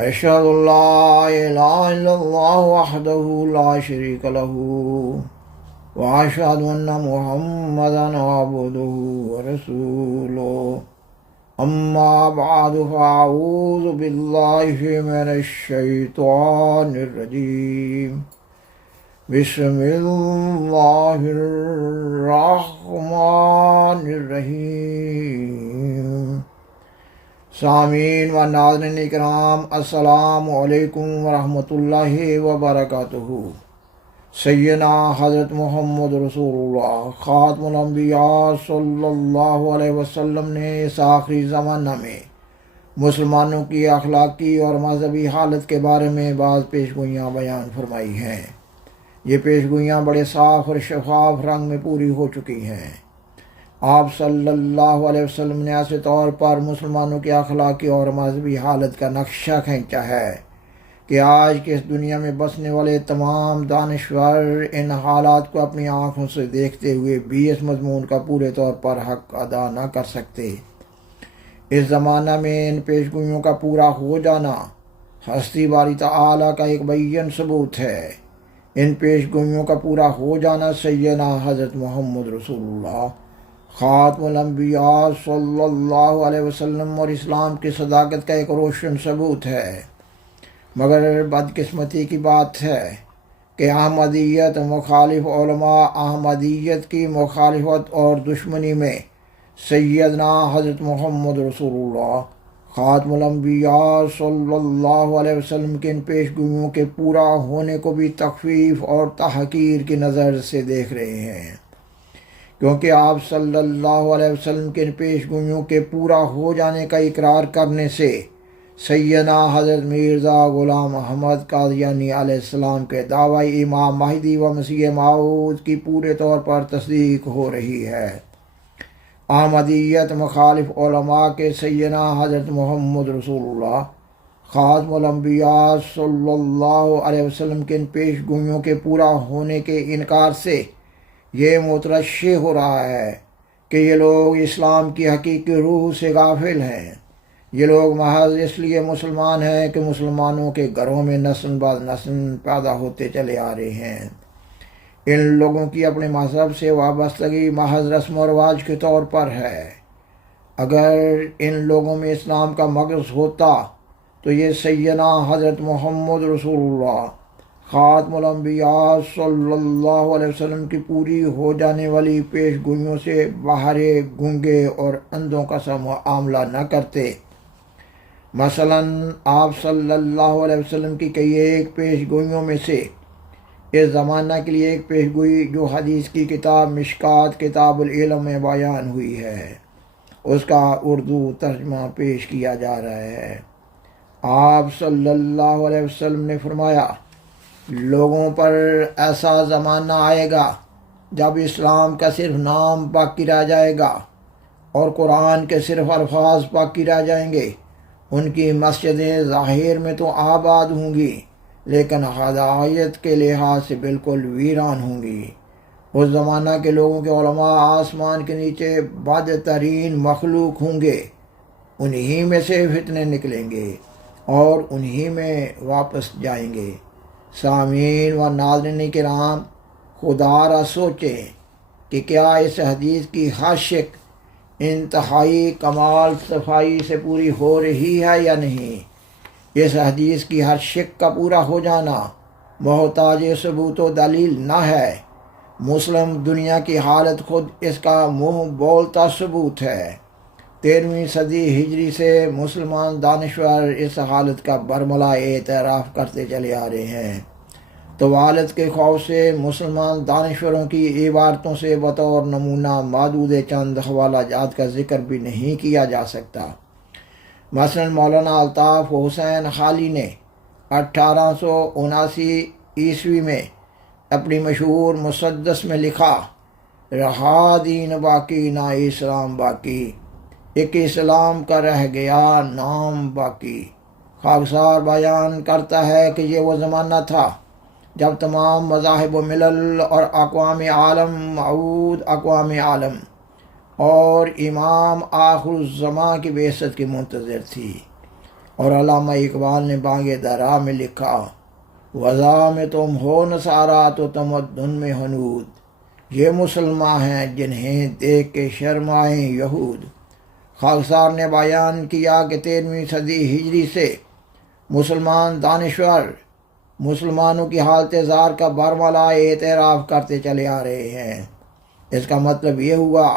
أشهد أن لا إله إلا الله وحده لا شريك له وأشهد أن محمدا عبده ورسوله أما بعد فأعوذ بالله من الشيطان الرجيم بسم الله الرحمن الرحیم۔ سامعین و ناظرین اکرام، السلام علیکم ورحمۃ اللہ وبرکاتہ۔ سیدنا حضرت محمد رسول اللہ خاتم الانبیاء صلی اللہ علیہ وسلم نے اس آخری زمانہ میں مسلمانوں کی اخلاقی اور مذہبی حالت کے بارے میں بعض پیشگوئیاں بیان فرمائی ہیں۔ یہ پیشگوئیاں بڑے صاف اور شفاف رنگ میں پوری ہو چکی ہیں۔ آپ صلی اللہ علیہ وسلم نے ایسے طور پر مسلمانوں کی اخلاقی اور مذہبی حالت کا نقشہ کھینچا ہے کہ آج کی اس دنیا میں بسنے والے تمام دانشور ان حالات کو اپنی آنکھوں سے دیکھتے ہوئے بھی اس مضمون کا پورے طور پر حق ادا نہ کر سکتے۔ اس زمانہ میں ان پیشگوئیوں کا پورا ہو جانا ہستی باری تعالیٰ کا ایک بیان ثبوت ہے۔ ان پیشگوئیوں کا پورا ہو جانا سیدنا حضرت محمد رسول اللہ خاتم الانبیاء صلی اللہ علیہ وسلم اور اسلام کی صداقت کا ایک روشن ثبوت ہے۔ مگر بدقسمتی کی بات ہے کہ احمدیت مخالف علماء احمدیت کی مخالفت اور دشمنی میں سیدنا حضرت محمد رسول اللہ خاتم الانبیاء صلی اللہ علیہ وسلم کے ان پیشگوئیوں کے پورا ہونے کو بھی تخفیف اور تحقیر کی نظر سے دیکھ رہے ہیں، کیونکہ آپ صلی اللہ علیہ وسلم کے ان پیشگوئیوں کے پورا ہو جانے کا اقرار کرنے سے سیدنا حضرت مرزا غلام احمد قادیانی علیہ السلام کے دعوی امام مہدی و مسیح موعود کی پورے طور پر تصدیق ہو رہی ہے۔ احمدیت مخالف علماء کے سیدنا حضرت محمد رسول اللہ خاتم الانبیاء صلی اللہ علیہ وسلم کے ان پیشگوئیوں کے پورا ہونے کے انکار سے یہ مترشح ہو رہا ہے کہ یہ لوگ اسلام کی حقیقی روح سے غافل ہیں۔ یہ لوگ محض اس لیے مسلمان ہیں کہ مسلمانوں کے گھروں میں نسل بعد نسل پیدا ہوتے چلے آ رہے ہیں۔ ان لوگوں کی اپنے مذہب سے وابستگی محض رسم و رواج کے طور پر ہے۔ اگر ان لوگوں میں اسلام کا مغز ہوتا تو یہ سیدنا حضرت محمد رسول اللہ خاتم الانبیاء صلی اللہ علیہ وسلم کی پوری ہو جانے والی پیشگوئیوں سے بہرے گونگے اور اندھوں کا سا معاملہ نہ کرتے۔ مثلا آپ صلی اللہ علیہ وسلم کی کئی ایک پیشگوئیوں میں سے اس زمانہ کے لیے ایک پیشگوئی جو حدیث کی کتاب مشکات کتاب العلم میں بیان ہوئی ہے، اس کا اردو ترجمہ پیش کیا جا رہا ہے۔ آپ صلی اللہ علیہ وسلم نے فرمایا، لوگوں پر ایسا زمانہ آئے گا جب اسلام کا صرف نام باقی رہ جائے گا اور قرآن کے صرف الفاظ باقی رہ جائیں گے۔ ان کی مسجدیں ظاہر میں تو آباد ہوں گی لیکن ہدایت کے لحاظ سے بالکل ویران ہوں گی۔ اس زمانہ کے لوگوں کے علماء آسمان کے نیچے بدترین مخلوق ہوں گے، انہی میں سے فتنے نکلیں گے اور انہی میں واپس جائیں گے۔ سامعین و ناظرین کرام، خدا را سوچیں کہ کیا اس حدیث کی ہر شق انتہائی کمال صفائی سے پوری ہو رہی ہے یا نہیں؟ اس حدیث کی ہر شق کا پورا ہو جانا محتاج ثبوت و دلیل نہ ہے۔ مسلم دنیا کی حالت خود اس کا منہ بولتا ثبوت ہے۔ 13ویں صدی ہجری سے مسلمان دانشور اس حالت کا برملا اعتراف کرتے چلے آ رہے ہیں۔ طوالت کے خوف سے مسلمان دانشوروں کی عبارتوں سے بطور نمونہ معدود چند حوالہ جات کا ذکر بھی نہیں کیا جا سکتا۔ مثلا مولانا الطاف حسین خالی نے 1879 عیسوی میں اپنی مشہور مسدس میں لکھا، رہا دین باقی نہ اسلام باقی، ایک اسلام کا رہ گیا نام باقی۔ خاکسار بیان کرتا ہے کہ یہ وہ زمانہ تھا جب تمام مذاہب و ملل اور اقوام عالم معود اقوام عالم اور امام آخر الزماں کی بعثت کی منتظر تھی، اور علامہ اقبال نے بانگ درا میں لکھا، وضع میں تم ہو نصارا تو تمدن میں ہنود، یہ مسلمان ہیں جنہیں دیکھ کے شرمائیں یہود۔ خاکسار نے بیان کیا کہ 13ویں صدی ہجری سے مسلمان دانشور مسلمانوں کی حالت زار کا برملا اعتراف کرتے چلے آ رہے ہیں۔ اس کا مطلب یہ ہوا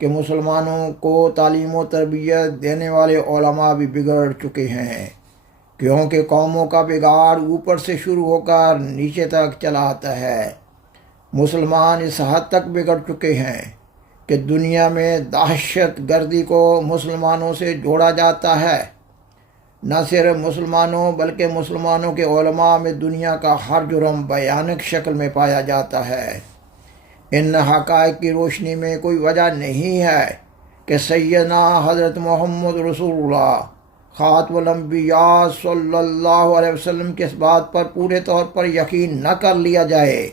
کہ مسلمانوں کو تعلیم و تربیت دینے والے علماء بھی بگڑ چکے ہیں، کیونکہ قوموں کا بگاڑ اوپر سے شروع ہو کر نیچے تک چلا آتا ہے۔ مسلمان اس حد تک بگڑ چکے ہیں کہ دنیا میں دہشت گردی کو مسلمانوں سے جوڑا جاتا ہے۔ نہ صرف مسلمانوں بلکہ مسلمانوں کے علماء میں دنیا کا ہر جرم بیانک شکل میں پایا جاتا ہے۔ ان حقائق کی روشنی میں کوئی وجہ نہیں ہے کہ سیدنا حضرت محمد رسول اللہ خاتم الانبیاء صلی اللہ علیہ وسلم کے اس بات پر پورے طور پر یقین نہ کر لیا جائے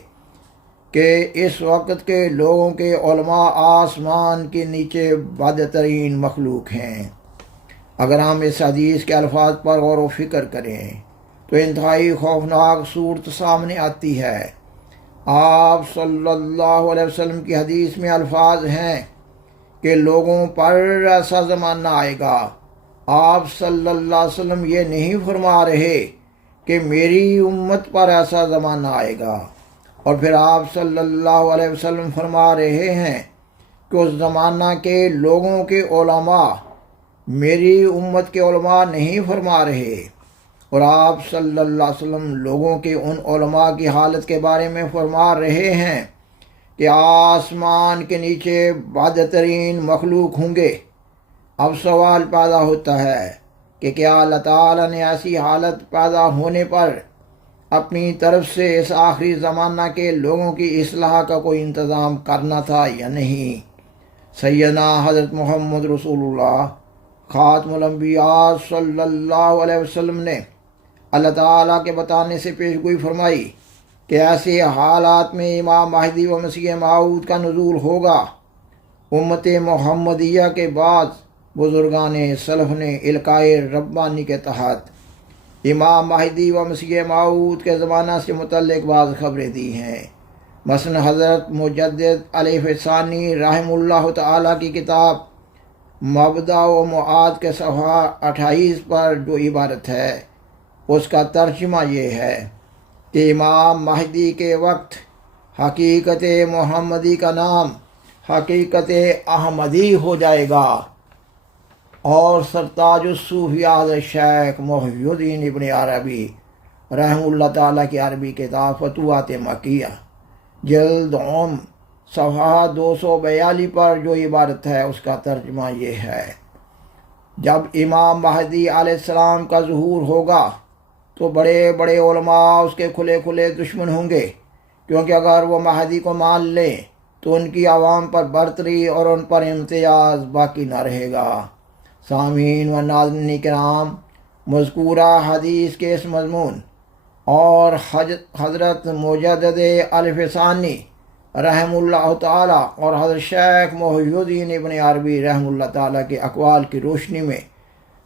کہ اس وقت کے لوگوں کے علماء آسمان کے نیچے بدترین مخلوق ہیں۔ اگر ہم اس حدیث کے الفاظ پر غور و فکر کریں تو انتہائی خوفناک صورت سامنے آتی ہے۔ آپ صلی اللہ علیہ وسلم کی حدیث میں الفاظ ہیں کہ لوگوں پر ایسا زمانہ آئے گا۔ آپ صلی اللہ علیہ وسلم یہ نہیں فرما رہے کہ میری امت پر ایسا زمانہ آئے گا، اور پھر آپ صلی اللہ علیہ وسلم فرما رہے ہیں کہ اس زمانہ کے لوگوں کے علماء میری امت کے علماء نہیں فرما رہے، اور آپ صلی اللہ علیہ وسلم لوگوں کے ان علماء کی حالت کے بارے میں فرما رہے ہیں کہ آسمان کے نیچے بدترین مخلوق ہوں گے۔ اب سوال پیدا ہوتا ہے کہ کیا اللہ تعالیٰ نے ایسی حالت پیدا ہونے پر اپنی طرف سے اس آخری زمانہ کے لوگوں کی اصلاح کا کوئی انتظام کرنا تھا یا نہیں؟ سیدنا حضرت محمد رسول اللہ خاتم الانبیاء صلی اللہ علیہ وسلم نے اللہ تعالیٰ کے بتانے سے پیش گوئی فرمائی کہ ایسے حالات میں امام مہدی و مسیح موعود کا نزول ہوگا۔ امت محمدیہ کے بعد بزرگان سلف نے القائے ربانی کے تحت امام مہدی و مسیح موعود کے زمانہ سے متعلق بعض خبریں دی ہیں۔ مثلا حضرت مجدد الف ثانی رحم اللہ تعالیٰ کی کتاب مبدأ و معاد کے صفحہ 28 پر جو عبارت ہے اس کا ترجمہ یہ ہے کہ امام مہدی کے وقت حقیقت محمدی کا نام حقیقت احمدی ہو جائے گا، اور سرتاج الصوفیاء حضرت شیخ محی الدین ابن عربی رحم اللہ تعالیٰ کی عربی کتاب فتوحات مکیہ جلد صفحہ 242 پر جو عبارت ہے اس کا ترجمہ یہ ہے، جب امام مہدی علیہ السلام کا ظہور ہوگا تو بڑے بڑے علماء اس کے کھلے کھلے دشمن ہوں گے، کیونکہ اگر وہ مہدی کو مان لیں تو ان کی عوام پر برتری اور ان پر امتیاز باقی نہ رہے گا۔ سامعین و ناظرین کرام، مذکورہ حدیث کے اس مضمون اور حضرت مجدد الف ثانی رحم اللہ تعالیٰ اور حضرت شیخ محی الدین ابن عربی رحم اللہ تعالیٰ کے اقوال کی روشنی میں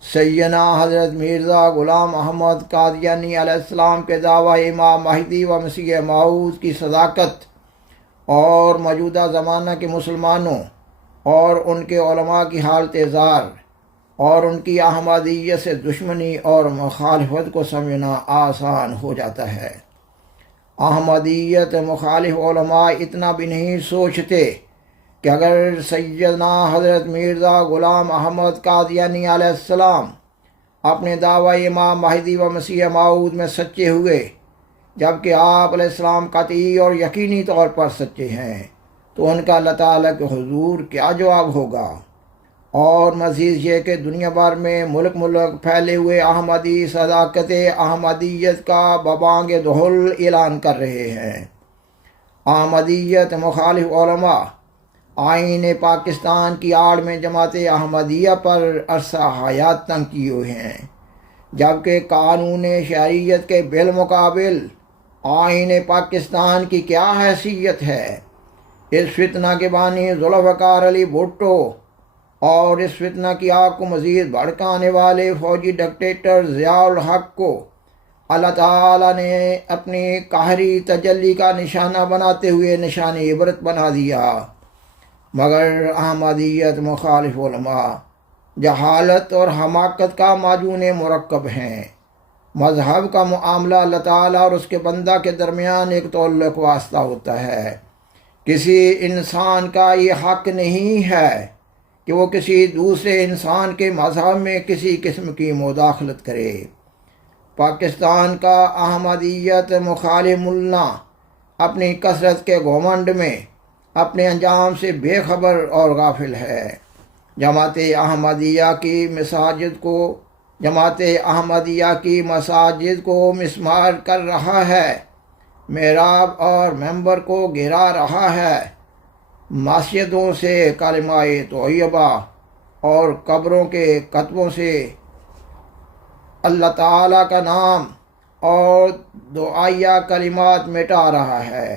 سیدنا حضرت مرزا غلام احمد قادیانی علیہ السلام کے دعوی امام مہدی و مسیح موعود کی صداقت اور موجودہ زمانہ کے مسلمانوں اور ان کے علماء کی حالت زار اور ان کی احمدیت سے دشمنی اور مخالفت کو سمجھنا آسان ہو جاتا ہے۔ احمدیت مخالف علماء اتنا بھی نہیں سوچتے کہ اگر سیدنا حضرت مرزا غلام احمد قادیانی علیہ السلام اپنے دعوی امام مہدی و مسیح موعود میں سچے ہوئے، جبکہ آپ علیہ السلام قطعی اور یقینی طور پر سچے ہیں، تو ان کا اللہ تعالیٰ کے حضور کیا جواب ہوگا؟ اور مزید یہ کہ دنیا بھر میں ملک پھیلے ہوئے احمدی صداقت احمدیت کا ببانگ دہل اعلان کر رہے ہیں۔ احمدیت مخالف علماء آئین پاکستان کی آڑ میں جماعت احمدیہ پر عرصہ حیات تنگ کیے ہوئے ہیں، جبکہ قانون شریعت کے بالمقابل آئین پاکستان کی کیا حیثیت ہے؟ اس فتنہ کے بانی ذوالفقار علی بھٹو اور اس فتنہ کی آگ کو مزید بھڑکانے والے فوجی ڈکٹیٹر ضیاء الحق کو اللہ تعالیٰ نے اپنی قہری تجلی کا نشانہ بناتے ہوئے نشان عبرت بنا دیا، مگر احمدیت مخالف علماء جہالت اور حماقت کا معجون مرکب ہیں۔ مذہب کا معاملہ اللہ تعالیٰ اور اس کے بندہ کے درمیان ایک تعلق واسطہ ہوتا ہے۔ کسی انسان کا یہ حق نہیں ہے کہ وہ کسی دوسرے انسان کے مذہب میں کسی قسم کی مداخلت کرے۔ پاکستان کا احمدیت مخالف ملا اپنی کثرت کے گھمنڈ میں اپنے انجام سے بے خبر اور غافل ہے۔ جماعت احمدیہ کی مساجد کو مسمار کر رہا ہے، محراب اور منبر کو گرا رہا ہے، مسجدوں سے کلمہ طیبہ اور قبروں کے کتبوں سے اللہ تعالیٰ کا نام اور دعائیہ کلمات مٹا رہا ہے،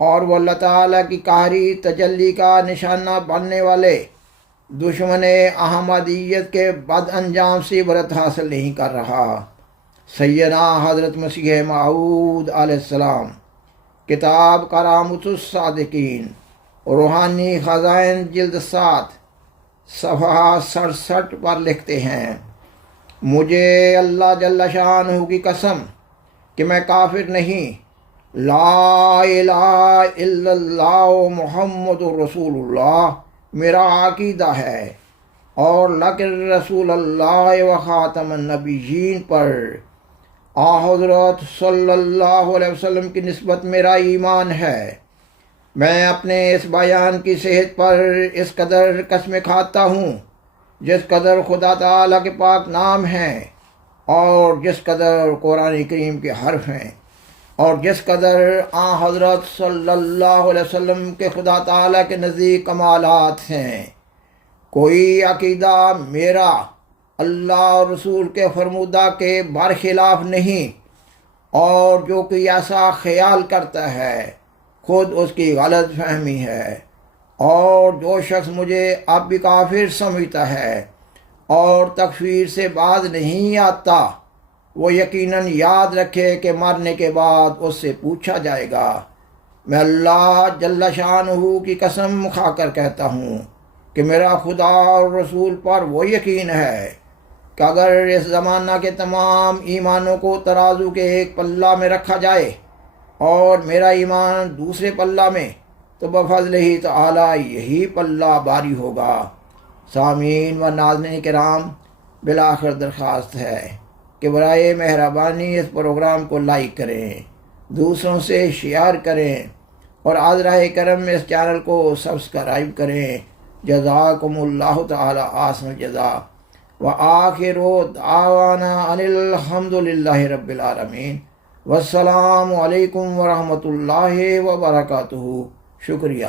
اور وہ اللہ تعالیٰ کی قہری تجلی کا نشانہ بننے والے دشمن احمدیت کے بد انجام سے عبرت حاصل نہیں کر رہا۔ سیدنا حضرت مسیح موعود علیہ السلام کتاب کرامت الصادقین روحانی خزائن جلد 7 صفحہ 67 پر لکھتے ہیں، مجھے اللہ جل شانہ کی قسم کہ میں کافر نہیں، لا الہ الا اللہ محمد رسول اللہ میرا عقیدہ ہے، اور لیکن رسول اللہ و خاتم النبیین پر حضرت صلی اللہ علیہ وسلم کی نسبت میرا ایمان ہے۔ میں اپنے اس بیان کی صحت پر اس قدر قسمیں کھاتا ہوں جس قدر خدا تعالیٰ کے پاک نام ہیں، اور جس قدر قرآن کریم کے حرف ہیں، اور جس قدر حضرت صلی اللہ علیہ وسلم کے خدا تعالیٰ کے نزدیک کمالات ہیں۔ کوئی عقیدہ میرا اللہ اور رسول کے فرمودہ کے برخلاف نہیں، اور جو کوئی ایسا خیال کرتا ہے خود اس کی غلط فہمی ہے، اور جو شخص مجھے اب بھی کافر سمجھتا ہے اور تکفیر سے باز نہیں آتا، وہ یقیناً یاد رکھے کہ مرنے کے بعد اس سے پوچھا جائے گا۔ میں اللہ جل شانہ کی قسم کھا کر کہتا ہوں کہ میرا خدا اور رسول پر وہ یقین ہے کہ اگر اس زمانہ کے تمام ایمانوں کو ترازو کے ایک پلہ میں رکھا جائے اور میرا ایمان دوسرے پلہ میں، تو بفضل ہی تعالی یہی پلہ باری ہوگا۔ سامعین و ناظرین کرام، بالآخر درخواست ہے کہ برائے مہربانی اس پروگرام کو لائک کریں، دوسروں سے شیئر کریں، اور عذرہ کرم میں اس چینل کو سبسکرائب کریں۔ جزاکم اللہ تعالی احسن الجزاء، وآخر دعوانا ان الحمد للہ رب العالمین، والسلام علیکم ورحمۃ اللہ وبرکاتہ۔ شکریہ۔